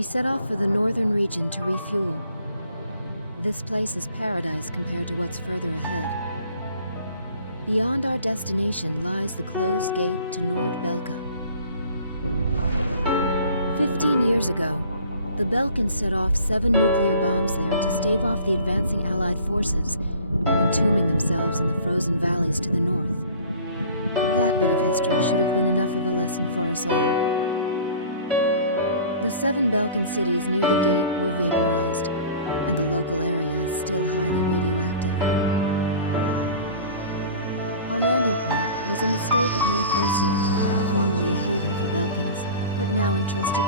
We set off for the northern region to refuel. This place is paradise compared to what's further ahead. Beyond our destination lies the closed gate to Nord-Belka. 15 years ago, the Belkans set off 7 nuclear bombs there to stave off the advancing Allied forces, entombing themselves in the frozen valleys to the north. That bit of history should have been enough of a lesson for us all. The 7 Belkan cities near the gate were vaporized, and the local area is still highly radioactive. Now entrusted to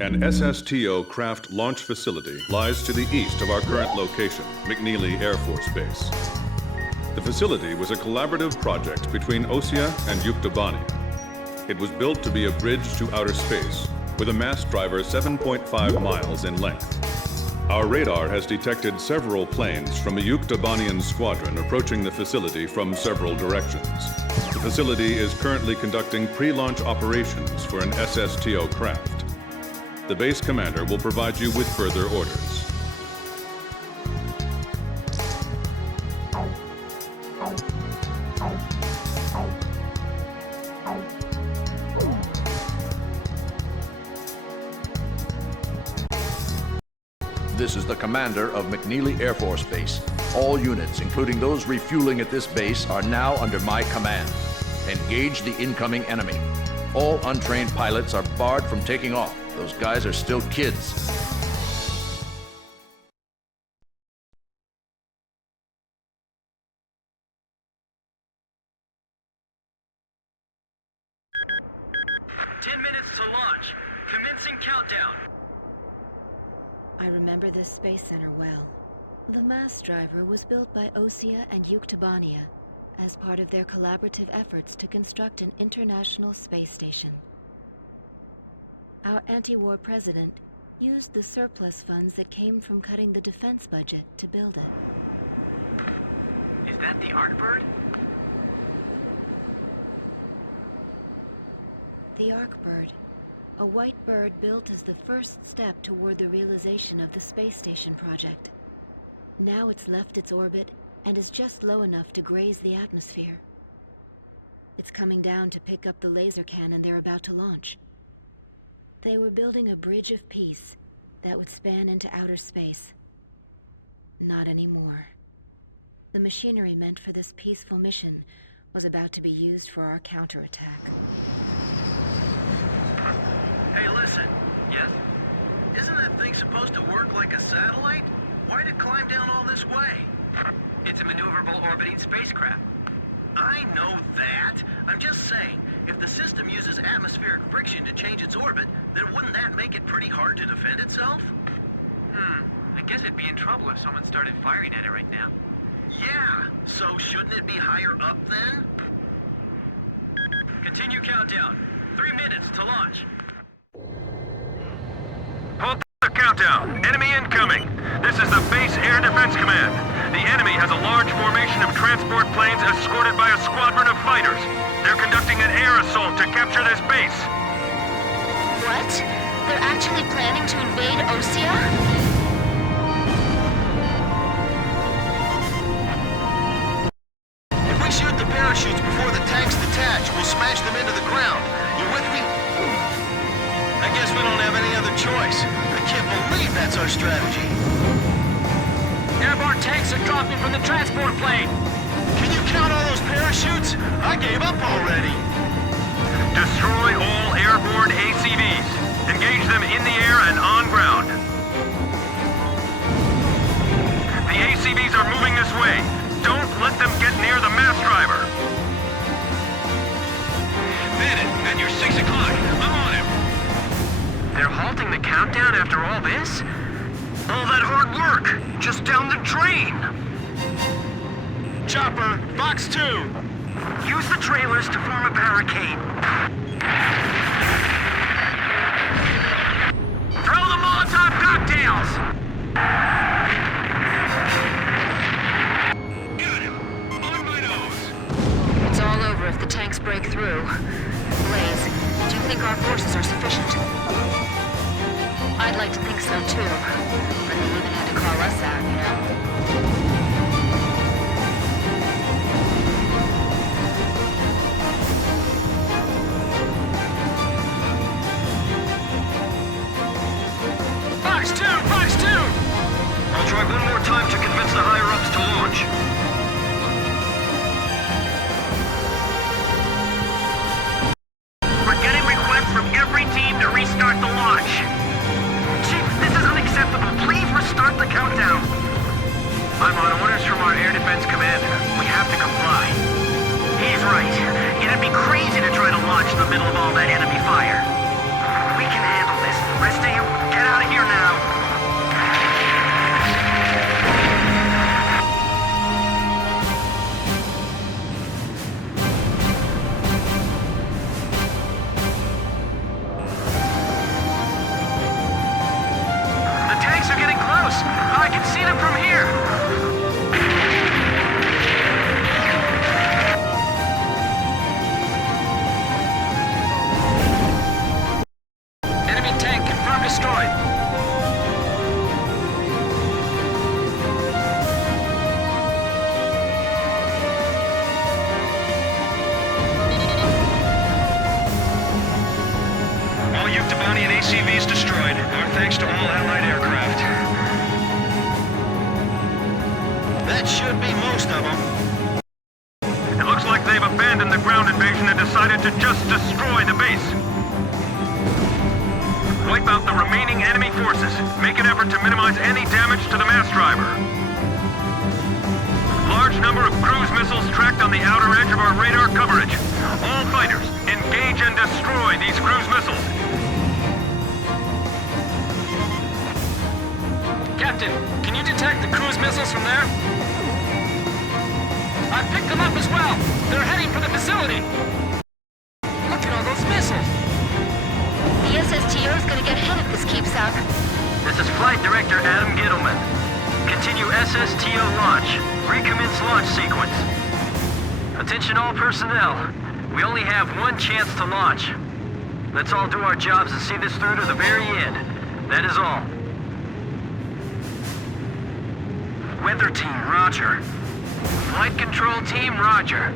An SSTO craft launch facility lies to the east of our current location, McNeely Air Force Base. The facility was a collaborative project between OSIA and Yuktobania. It was built to be a bridge to outer space, with a mass driver 7.5 miles in length. Our radar has detected several planes from a Yuktobanian squadron approaching the facility from several directions. The facility is currently conducting pre-launch operations for an SSTO craft. The base commander will provide you with further orders. This is the commander of McNeely Air Force Base. All units, including those refueling at this base, are now under my command. Engage the incoming enemy. All untrained pilots are barred from taking off. Those guys are still kids. Commencing countdown. I remember this space center well. The mass driver was built by OSIA and Yuktobania as part of their collaborative efforts to construct an international space station. Our anti-war president used the surplus funds that came from cutting the defense budget to build it. Is that the Arkbird? The Arkbird, a white bird built as the first step toward the realization of the space station project. Now it's left its orbit and is just low enough to graze the atmosphere. It's coming down to pick up the laser cannon they're about to launch. They were building a bridge of peace that would span into outer space. Not anymore. The machinery meant for this peaceful mission was about to be used for our counterattack. Hey, listen. Yes? Isn't that thing supposed to work like a satellite? Why'd it climb down all this way? It's a maneuverable orbiting spacecraft. I know that. I'm just saying, if the system uses atmospheric friction to change its orbit, then wouldn't that make it pretty hard to defend itself? I guess it'd be in trouble if someone started firing at it right now. Yeah, so shouldn't it be higher up then? Continue countdown. 3 minutes to launch. countdown. Enemy incoming. This is the Base Air Defense Command. The enemy has a large formation of transport planes escorted by a squadron of fighters. They're conducting an air assault to capture this base. What? They're actually planning to invade Osea? If we shoot the parachutes before the tanks detach, we'll smash them into the ground. You with me? I guess we don't have any other choice. I can't believe that's our strategy. Airborne tanks are dropping from the transport plane. Can you count all those parachutes? I gave up already. Destroy all airborne ACVs. Engage them in the air and on ground. The ACVs are moving this way. Don't let them get near the mass driver. Bennett, at your 6 o'clock. I'm on him. They're halting the countdown after all this? All that hard work, just down the drain. Chopper, box 2. Use the trailers to form a barricade. Throw the Molotov cocktails! Got him. On my nose. It's all over if the tanks break through. Blaze, do you think our forces are sufficient? I'd like to think so too. But they even had to call us out, you know. Box 2! Box 2! I'll try one more time to convince the higher-ups to launch. We're getting requests from every team to restart the launch. Chief, this is unacceptable. Please restart the countdown. I'm on orders from our Air Defense Commander. We have to comply. He's right. It'd be crazy to try to launch in the middle of all that enemy fire. We can handle this. Rest of you, get out of here now. The tanks are getting close. I can see them from here. Enemy tank confirmed destroyed. All Yuktobani and ACVs destroyed. Our thanks to all Allied aircraft. That should be most of them. It looks like they've abandoned the ground invasion and decided to just destroy the base. Wipe out the remaining enemy forces. Make an effort to minimize any damage to the mass driver. Large number of cruise missiles tracked on the outer edge of our radar coverage. All fighters, engage and destroy these cruise missiles. Captain, can you detect the cruise missiles from there? I picked them up as well. They're heading for the facility. Look at all those missiles. The SSTO is gonna get hit if this keeps up. This is Flight Director Adam Gittleman. Continue SSTO launch. Recommence launch sequence. Attention all personnel. We only have one chance to launch. Let's all do our jobs and see this through to the very end. That is all. Weather team, roger. Flight control team, roger.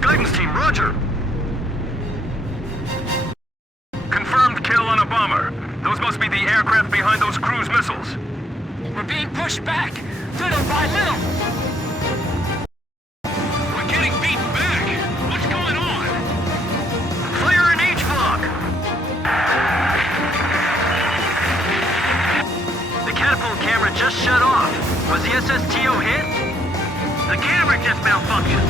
Guidance team, roger. Confirmed kill on a bomber. Those must be the aircraft behind those cruise missiles. We're being pushed back, little by little. We're getting beaten back. What's going on? Fire an H-block. The catapult camera just shut off. Was the SSTO hit? The camera just malfunctioned.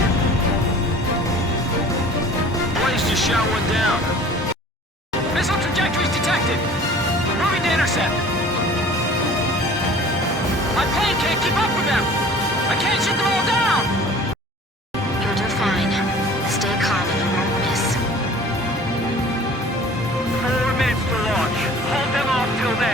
Blaze just shot one down. Missile trajectories detected. Moving to intercept. My plane can't keep up with them. I can't shoot them all down. You'll do fine. Stay calm and you won't miss. 4 minutes to launch. Hold them off till then.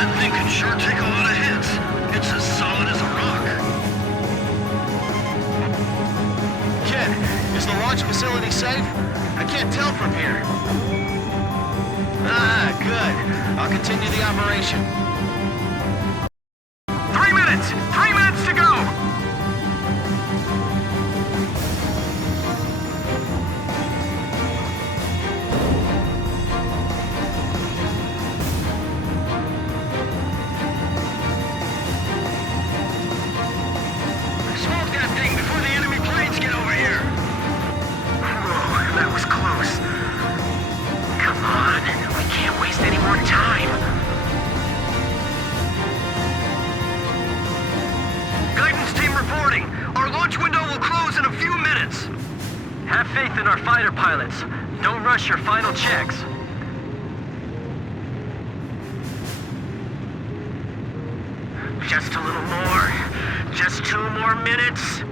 That thing can sure take a lot of hits. It's as solid as a rock. Kid, is the launch facility safe? I can't tell from here. Ah, good. I'll continue the operation. 3 minutes! 3 minutes to go! Smoke that thing before the enemy planes get over here. Whoa, that was close. Come on, we can't waste any more time. Guidance team reporting. Our launch window will close in a few minutes. Have faith in our fighter pilots. Don't rush your final checks. Just a little more. Just 2 more minutes.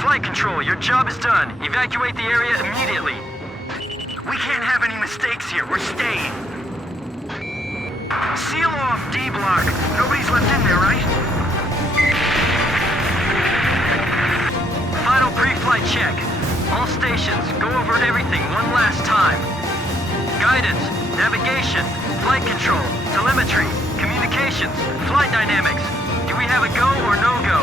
Flight control, your job is done. Evacuate the area immediately. We can't have any mistakes here. We're staying. Seal off D block. Nobody's left in there, right? Final pre-flight check. All stations, go over everything one last time. Guidance, navigation, flight control, telemetry, communications, flight dynamics. Do we have a go or no-go?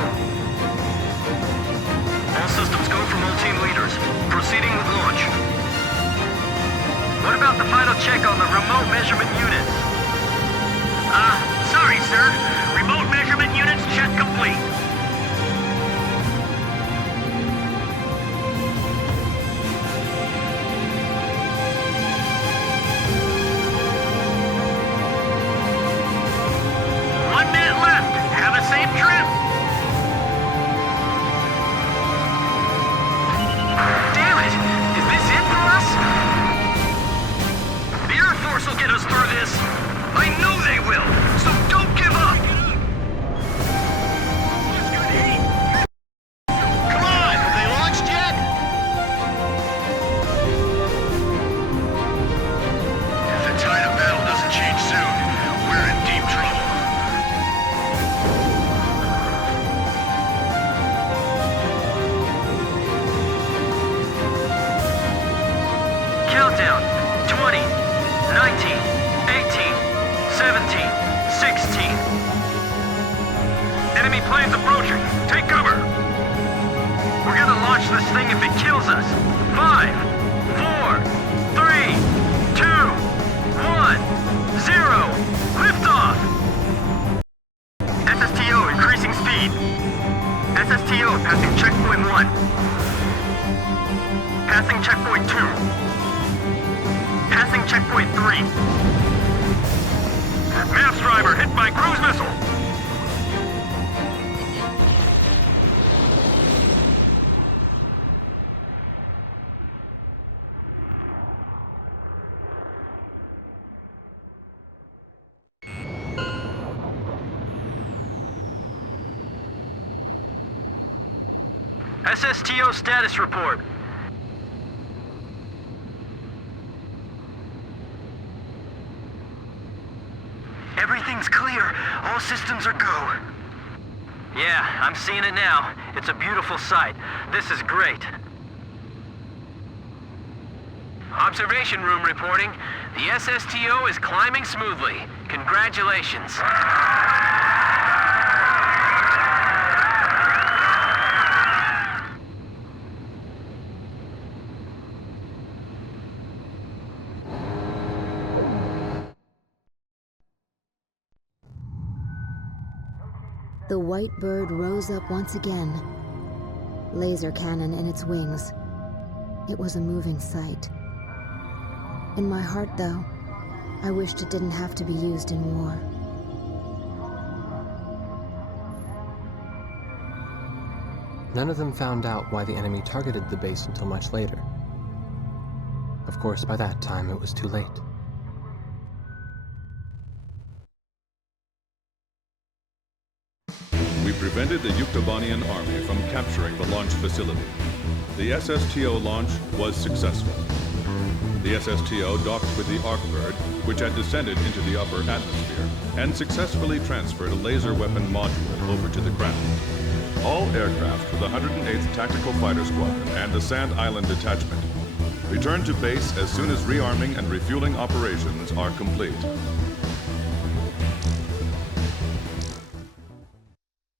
All systems go from all team leaders. Proceeding with launch. What about the final check on the remote measurement units? Sorry, sir. Remote measurement units check complete. Countdown. 20, 19, 18, 17, 16. Enemy planes approaching. Take cover. We're gonna launch this thing if it kills us. 5, 4, 3, 2, 1, 0. Liftoff! SSTO increasing speed. SSTO passing checkpoint 1. Passing checkpoint 2. Passing checkpoint 3. Mass driver hit by cruise missile. SSTO status report. Everything's clear. All systems are go. Yeah, I'm seeing it now. It's a beautiful sight. This is great. Observation room reporting. The SSTO is climbing smoothly. Congratulations. The white bird rose up once again, laser cannon in its wings. It was a moving sight. In my heart, though, I wished it didn't have to be used in war. None of them found out why the enemy targeted the base until much later. Of course, by that time, it was too late. We prevented the Yuktobanian army from capturing the launch facility. The SSTO launch was successful. The SSTO docked with the Arcbird, which had descended into the upper atmosphere, and successfully transferred a laser weapon module over to the ground. All aircraft with the 108th Tactical Fighter Squadron and the Sand Island Detachment return to base as soon as rearming and refueling operations are complete.